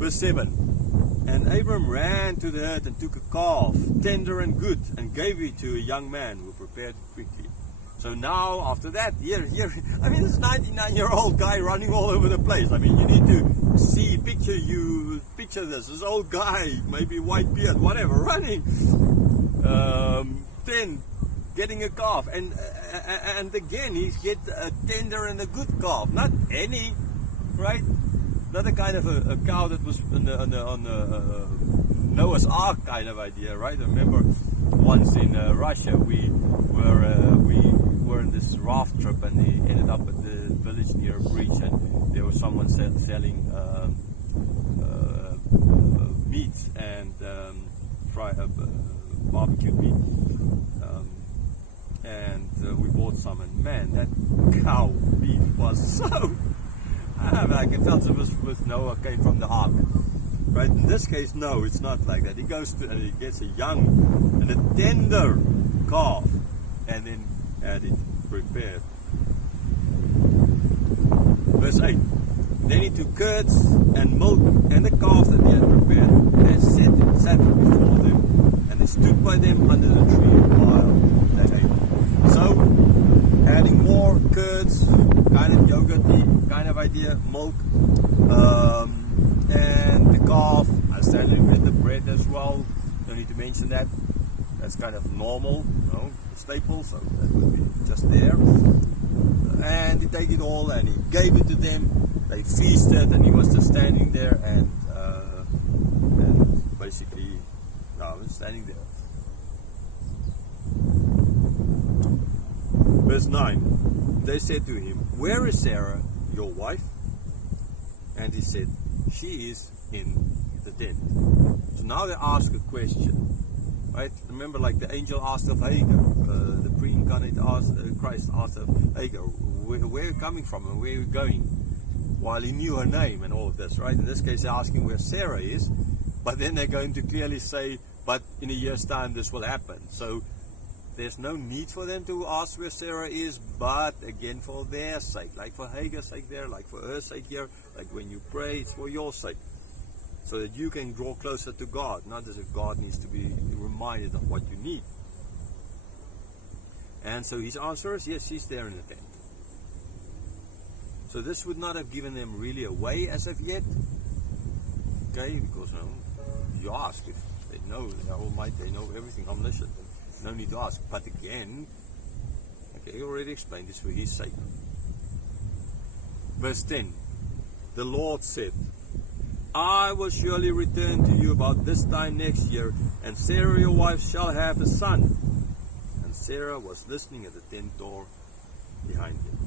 Verse 7. And Abram ran to the herd and took a calf, tender and good, and gave it to a young man who prepared it quickly. So now, after that, here, I mean, this 99-year-old guy running all over the place. I mean, you need to picture this old guy, maybe white beard, whatever, running. Then getting a calf, and again he's get a tender and a good calf, not any, right? Not a kind of a cow that was on the Noah's Ark kind of idea, right? I remember once in Russia we were in this raft trip, and we ended up at the village near a bridge, and there was someone selling meats and barbecue meat, and we bought some, and man, that cow beef was so I can tell it was with Noah came from the ark, right? In this case, no, it's not like that. He goes to and he gets a young and a tender calf, and then had it prepared. Verse 8. Then he took curds and milk and the calf that he had prepared, and set it before them, and they stood by them under the tree while they ate. So, adding more curds, kind of yogurty kind of idea, milk, and the calf. I started with the bread as well. Don't need to mention that. That's kind of normal, staple, so that would be just there. And he take it all and he gave it to them. They feasted, and he was just standing there and basically, standing there. Verse 9. They said to him, "Where is Sarah, your wife?" And he said, "She is in the tent." So now they ask a question, right? Remember, like the angel asked of Hagar, the pre-incarnate Christ asked of Hagar, where are you coming from and where are you going? While he knew her name and all of this, right? In this case, they're asking where Sarah is, but then they're going to clearly say, but in a year's time this will happen. So there's no need for them to ask where Sarah is, but again, for their sake, like for Hagar's sake there, like for her sake here, like when you pray, it's for your sake, so that you can draw closer to God, not as if God needs to be reminded of what you need. And so his answer is, yes, she's there in the tent. So this would not have given them really away as of yet, okay, because you ask if they know, they're almighty, they know everything, omniscient, no need to ask. But again, okay, he already explained this for his sake. Verse 10. The Lord said, "I will surely return to you about this time next year, and Sarah your wife shall have a son." And Sarah was listening at the tent door behind him.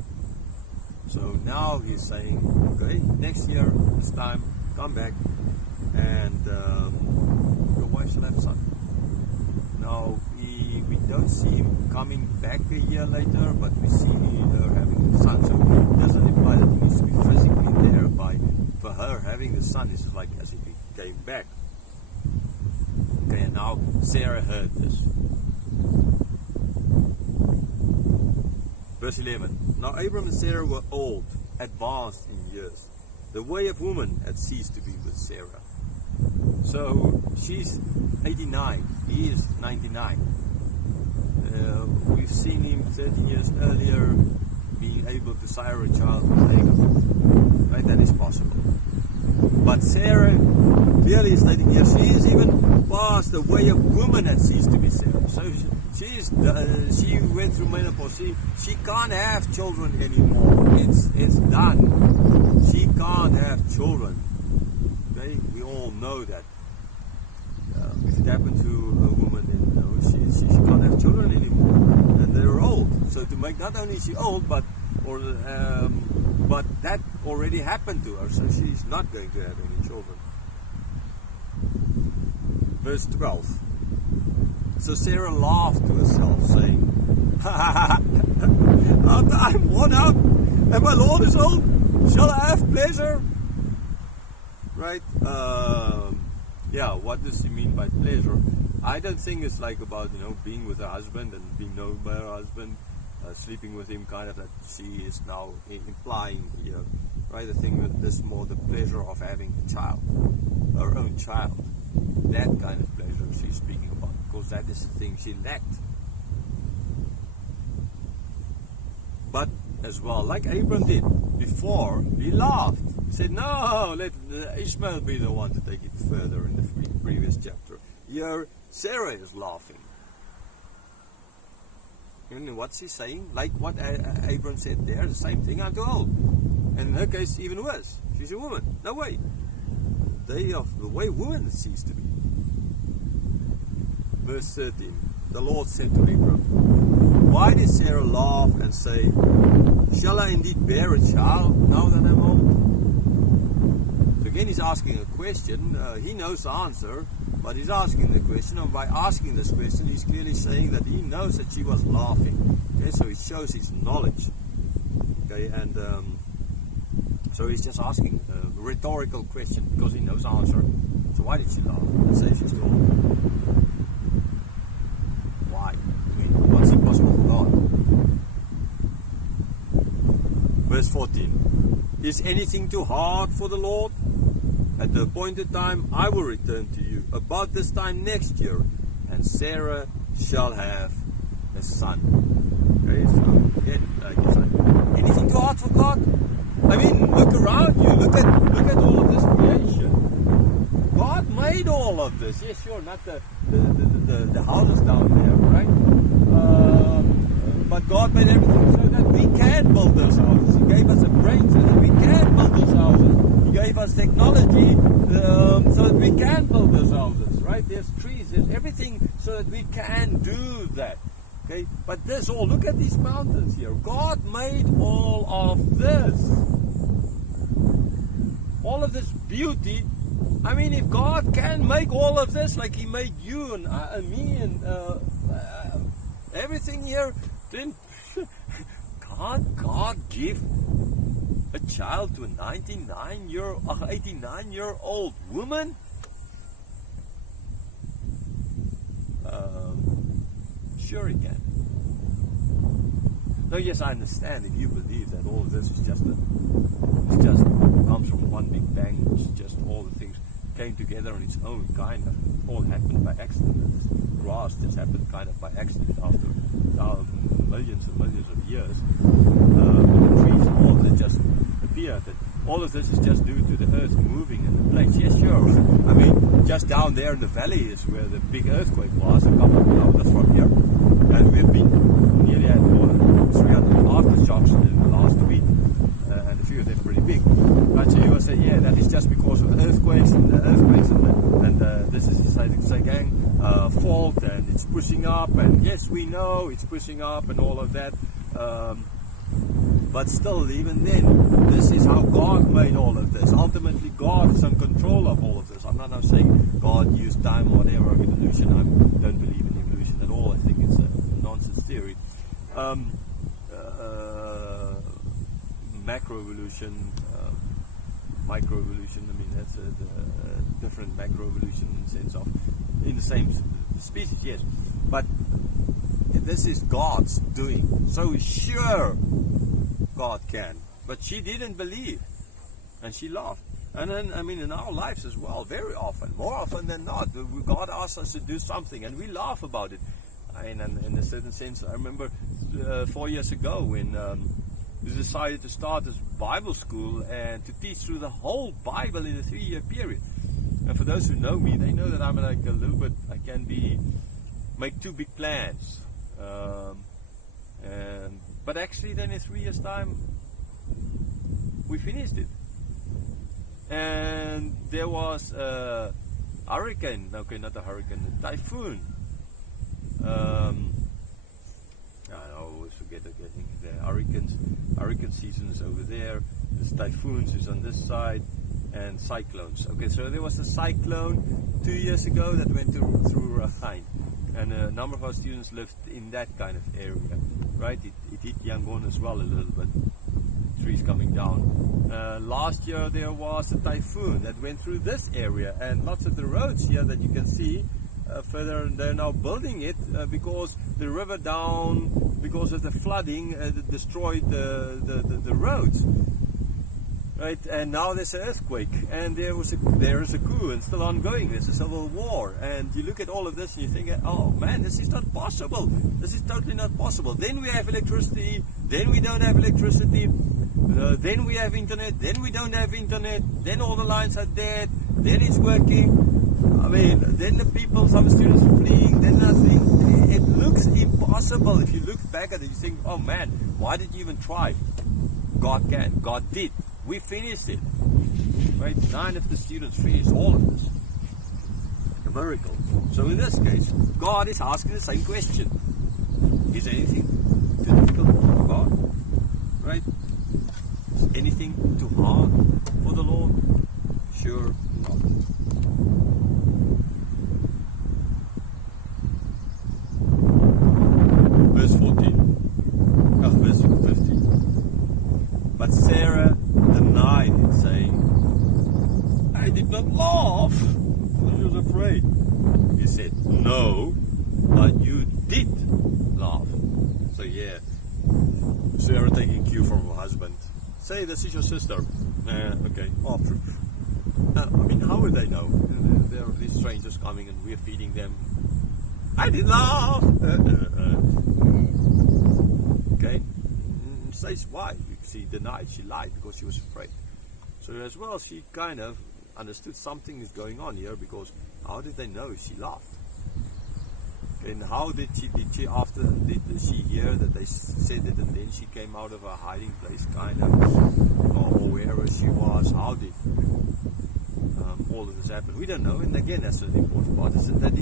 So now he's saying, okay, next year, this time, come back, and your wife shall have a son. Now, we don't see him coming back a year later, but we see her having a son. So it doesn't imply that he needs to be physically there. For her having the son is like as if he came back. Okay, and now Sarah heard this. Verse 11. Now Abram and Sarah were old, advanced in years. The way of woman had ceased to be with Sarah. So she's 89, he is 99. We've seen him 13 years earlier being able to sire a child with Hagar. Right, that is possible. But Sarah clearly is stating here, she is even past the way of woman had ceased to be Sarah. So she went through menopause. She can't have children anymore. It's done. She can't have children. Okay, we all know that. If it happened to a woman, then she can't have children anymore, and they're old. So to make, not only is she old, but that already happened to her. So she's not going to have any children. Verse 12. So Sarah laughed to herself, saying, "After I'm worn out and my Lord is old, shall I have pleasure?" Right? What does he mean by pleasure? I don't think it's like about, being with her husband and being known by her husband, sleeping with him, kind of that she is now implying here. Right? I think that this is more the pleasure of having a child. her own child. That kind of pleasure she's speaking about, because that is the thing she lacked. But as well, like Abram did before, he laughed. He said, no, let Ishmael be the one to take it further in the previous chapter. Here, Sarah is laughing. And what's he saying? Like what Abram said there, the same thing, I'm too old. And in her case, even worse. She's a woman. No way. They are the way women seems to be. Verse 13. The Lord said to Abram, why did Sarah laugh and say, shall I indeed bear a child now that I'm old? So again, he's asking a question. He knows the answer, but he's asking the question. And by asking this question, he's clearly saying that he knows that she was laughing. Okay, so it shows his knowledge. Okay, and so he's just asking a rhetorical question because he knows the answer. So why did she laugh and say she's too old? Why? I mean, what's impossible for God? Verse 14. Is anything too hard for the Lord? At the appointed time I will return to you, about this time next year, and Sarah shall have a son. Okay, so again, like it's like, anything too hard for God? I mean, look around you. Look at all of this creation. God made all of this. Yes, sure, not the houses down there, right? But God made everything so that we can build those houses. He gave us a brain so that we can build those houses. He gave us technology so that we can build those houses, right? There's trees, there's everything so that we can do that. Okay, but this all, look at these mountains here. God made all of this. All of this beauty. I mean, if God can make all of this, like He made you and me and everything here, then can't God give a child to a 89-year-old woman? Sure He can. No, yes, I understand if you believe that all of this is just comes from one big bang, which just all the things came together on its own kind of. It all happened by accident. This grass just happened kind of by accident after millions and millions of years. The trees and all of it just appeared. All of this is just due to the earth moving in the place. Yes, sure. I mean, just down there in the valley is where the big earthquake was, a couple of kilometers from here. And we've been nearly at more than 300 aftershocks in the last week. And a few of them pretty big. But so you will say, yeah, that is just because of the earthquakes and this is a gang fault and it's pushing up. And yes, we know it's pushing up and all of that. But still, even then, this is how God made all of this. Ultimately, God is in control of all of this. I'm not now saying God used time or whatever, evolution. I don't believe in evolution at all. I think it's a nonsense theory. Macroevolution, microevolution, I mean, that's a different macroevolution in the sense of, in the same species, yes. But this is God's doing. So sure, God can. But she didn't believe. And she laughed. And then, I mean, in our lives as well, very often, more often than not, God asks us to do something and we laugh about it. I mean, in a certain sense, I remember 4 years ago when we decided to start this Bible school and to teach through the whole Bible in a 3-year period. And for those who know me, they know that I'm like a little bit, I can make too big plans. But actually then in 3 years time, we finished it. And there was a hurricane, okay, not a hurricane, a typhoon. I always forget again. The hurricane season is over there. There's typhoons is on this side, and cyclones. Okay, so there was a cyclone 2 years ago that went through Rakhine, and a number of our students lived in that kind of area. Right? It hit Yangon as well a little bit. Trees coming down. Last year there was a typhoon that went through this area, and lots of the roads here that you can see further, they're now building it because the river down, because of the flooding, destroyed the roads. right? And now there's an earthquake, and there is a coup, and still ongoing. There's a civil war, and you look at all of this, and you think, oh man, this is not possible. This is totally not possible. Then we have electricity. Then we don't have electricity. Then we have internet. Then we don't have internet. Then all the lines are dead. Then it's working. I mean, then the people, some students fleeing. Then nothing. It looks impossible. If you look back at it, you think, oh man, why did you even try? God can. God did. We finished it. Right? 9 of the students finished all of this. A miracle. So in this case, God is asking the same question. Is anything too difficult for God? Right? Is anything too hard for the Lord? Sure not. Verse 14. Verse 15. But Sarah denied it, saying, I did not laugh. She was afraid. He said, no, but you did laugh. So yeah, Sarah taking cue from her husband. Say, this is your sister. Okay, after. I mean, how would they know? There are these strangers coming and we're feeding them. I did laugh. Okay, says why? She denied, she lied because she was afraid. So as well, she kind of understood something is going on here, because how did they know she laughed? And how did she she hear that they said it, and then she came out of her hiding place, kind of, or wherever she was? How did all of this happen? We don't know. And again, that's an important part. Is that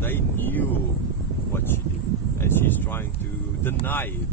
they knew what she did, and she's trying to deny it.